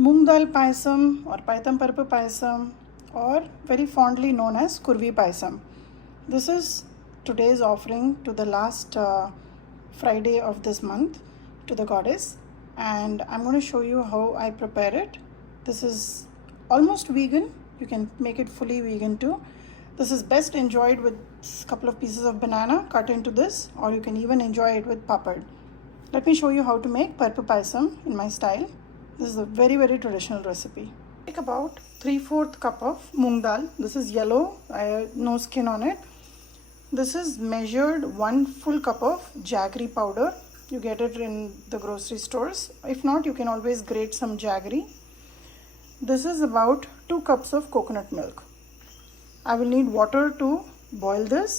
Moong Dal Payasam or Parrupu Payasam, or very fondly known as Kurvi Payasam. This is today's offering to the last Friday of this month to the goddess, and I'm going to show you how I prepare it. This is almost vegan. You can make it fully vegan too. This is best enjoyed with a couple of pieces of banana cut into this, or you can even enjoy it with papad. Let me show you how to make Parrupu Payasam in my style. This is a very traditional recipe. Take about 3/4 cup of moong dal. This is yellow, no skin on it. This is measured 1 full cup of jaggery powder. You get it in the grocery stores. If not, you can always grate some jaggery. This is about 2 cups of coconut milk. I will need water to boil this.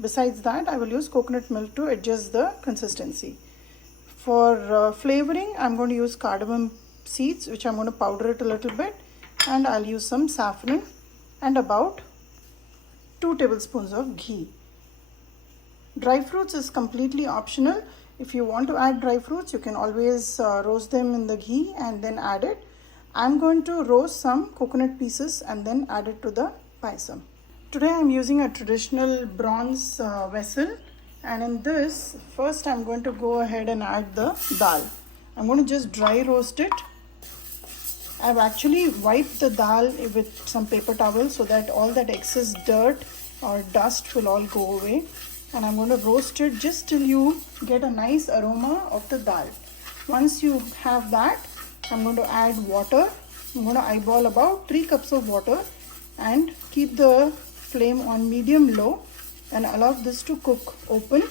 Besides that, I will use coconut milk to adjust the consistency. For flavoring, I'm going to use cardamom seeds, which I'm going to powder it a little bit, and I'll use some saffron and about 2 tablespoons of ghee. Dry fruits is completely optional. If you want to add dry fruits, you can always roast them in the ghee and then add it. I'm going to roast some coconut pieces and then add it to the payasam. Today I'm using a traditional bronze vessel, and in this, first I'm going to go ahead and add the dal. I'm going to just dry roast it. I've actually wiped the dal with some paper towel so that all that excess dirt or dust will all go away. And I'm going to roast it just till you get a nice aroma of the dal. Once you have that, I'm going to add water. I'm going to eyeball about 3 cups of water and keep the flame on medium low and allow this to cook open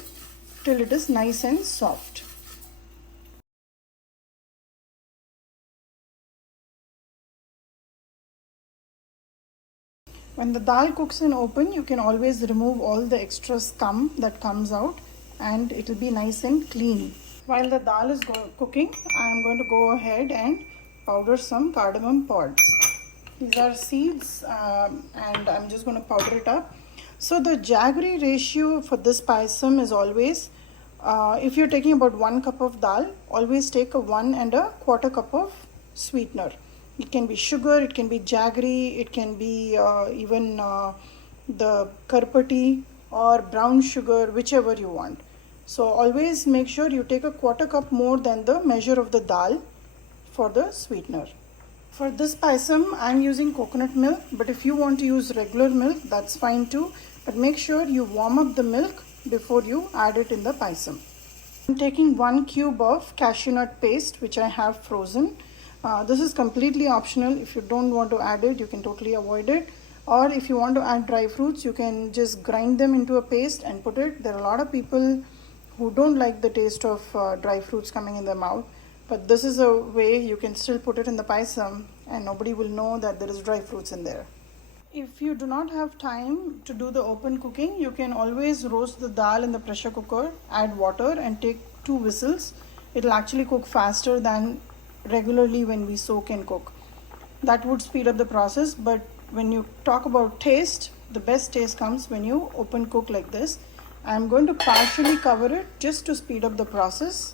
till it is nice and soft. When the dal cooks in open, you can always remove all the extra scum that comes out and it will be nice and clean. While the dal is cooking, I am going to go ahead and powder some cardamom pods. These are seeds and I'm just going to powder it up. So the jaggery ratio for this payasam is always, if you're taking about 1 cup of dal, always take a 1 1/4 cup of sweetener. It can be sugar, it can be jaggery, it can be even the karpati or brown sugar, whichever you want. So always make sure you take a 1/4 cup more than the measure of the dal for the sweetener. For this payasam, I'm using coconut milk, but if you want to use regular milk, that's fine too. But make sure you warm up the milk before you add it in the payasam. I'm taking 1 cube of cashew nut paste, which I have frozen. This is completely optional. If you don't want to add it, you can totally avoid it. Or if you want to add dry fruits, you can just grind them into a paste and put it. There are a lot of people who don't like the taste of dry fruits coming in their mouth. But this is a way you can still put it in the payasam and nobody will know that there is dry fruits in there. If you do not have time to do the open cooking, you can always roast the dal in the pressure cooker, add water and take 2 whistles. It will actually cook faster than regularly when we soak and cook. That would speed up the process, but when you talk about taste, the best taste comes when you open cook like this. I'm going to partially cover it just to speed up the process.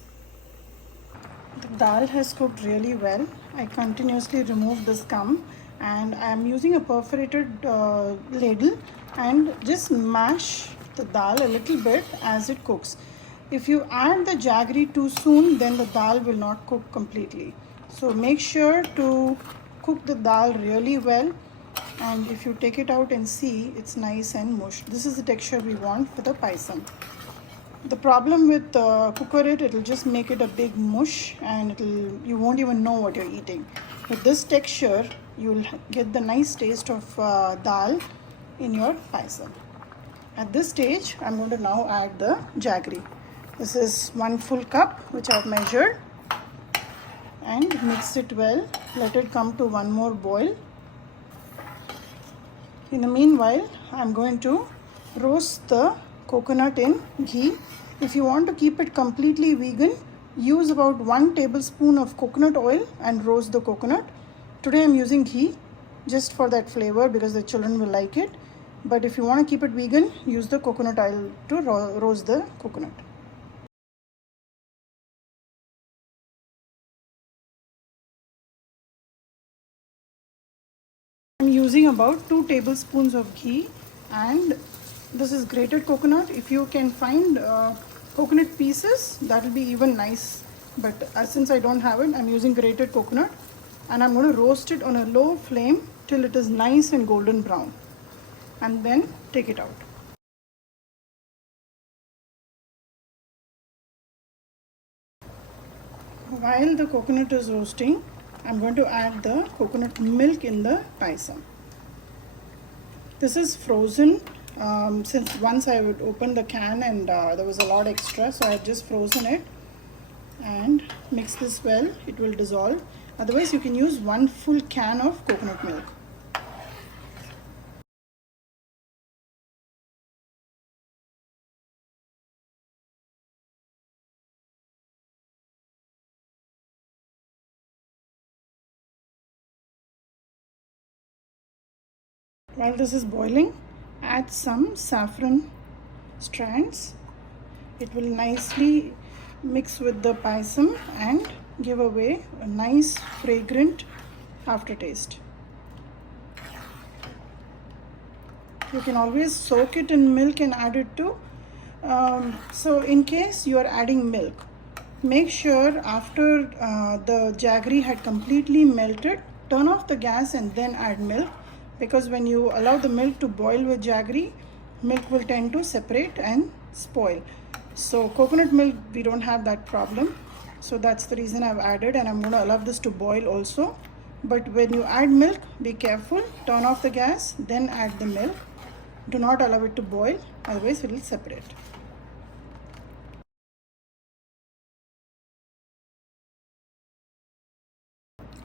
The dal has cooked really well. I continuously remove the scum and I am using a perforated ladle and just mash the dal a little bit as it cooks. If you add the jaggery too soon, then the dal will not cook completely. So make sure to cook the dal really well, and if you take it out and see, it's nice and mush. This is the texture we want for the payasam. The problem with cooker it will just make it a big mush and you won't even know what you're eating. With this texture, you'll get the nice taste of dal in your payasam. At this stage, I'm going to now add the jaggery. This is 1 full cup which I've measured, and mix it well. Let it come to 1 more boil. In the meanwhile, I'm going to roast the coconut in ghee. If you want to keep it completely vegan, use about 1 tablespoon of coconut oil and roast the coconut. Today I'm using ghee just for that flavor because the children will like it. But if you want to keep it vegan, use the coconut oil to roast the coconut. using about 2 tablespoons of ghee, and this is grated coconut. If you can find coconut pieces, that will be even nice, but since I don't have it, I'm using grated coconut, and I'm going to roast it on a low flame till it is nice and golden brown, and then take it out. While the coconut is roasting, I'm going to add the coconut milk in the payasam. This is frozen since once I would open the can and there was a lot extra, so I've just frozen it and mix this well. It will dissolve. Otherwise, you can use 1 full can of coconut milk. While this is boiling, add some saffron strands. It will nicely mix with the payasam and give away a nice fragrant aftertaste. You can always soak it in milk and add it to. So in case you are adding milk, make sure after the jaggery had completely melted, turn off the gas and then add milk, because when you allow the milk to boil with jaggery, milk will tend to separate and spoil. So coconut milk, we don't have that problem, so that's the reason I've added, and I'm going to allow this to boil also. But when you add milk, be careful, turn off the gas, then add the milk. Do not allow it to boil, otherwise it will separate.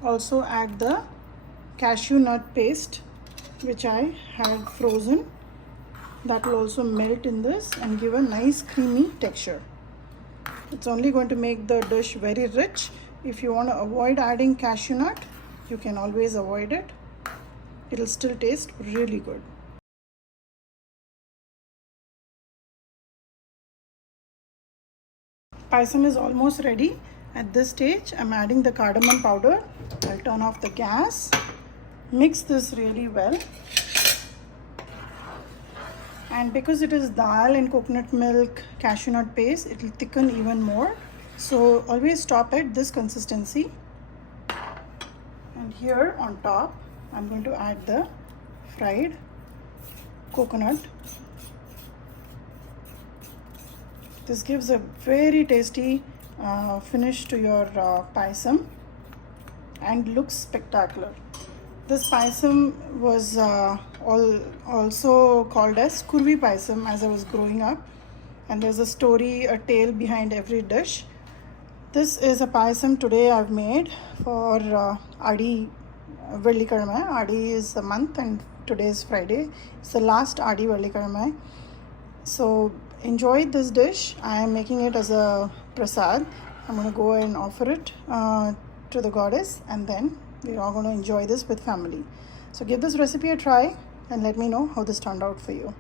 Also add the cashew nut paste which I had frozen. That will also melt in this and give a nice creamy texture. It's only going to make the dish very rich. If you want to avoid adding cashew nut, you can always avoid it. It'll still taste really good. Payasam is almost ready. At this stage, I'm adding the cardamom powder. I'll turn off the gas. Mix this really well. And because it is dal and coconut milk, cashew nut paste, it will thicken even more. So always stop at this consistency. And here on top, I'm going to add the fried coconut. This gives a very tasty finish to your payasam and looks spectacular. This payasam was also called as kurvi payasam as I was growing up, and there's a story, a tale behind every dish. This is a payasam today I've made for Adi Vellikazhamai. Adi is a month and today is Friday. It's the last Adi Vellikazhamai. So enjoy this dish. I am making it as a prasad. I'm going to go and offer it to the goddess, and then we're all going to enjoy this with family. So give this recipe a try and let me know how this turned out for you.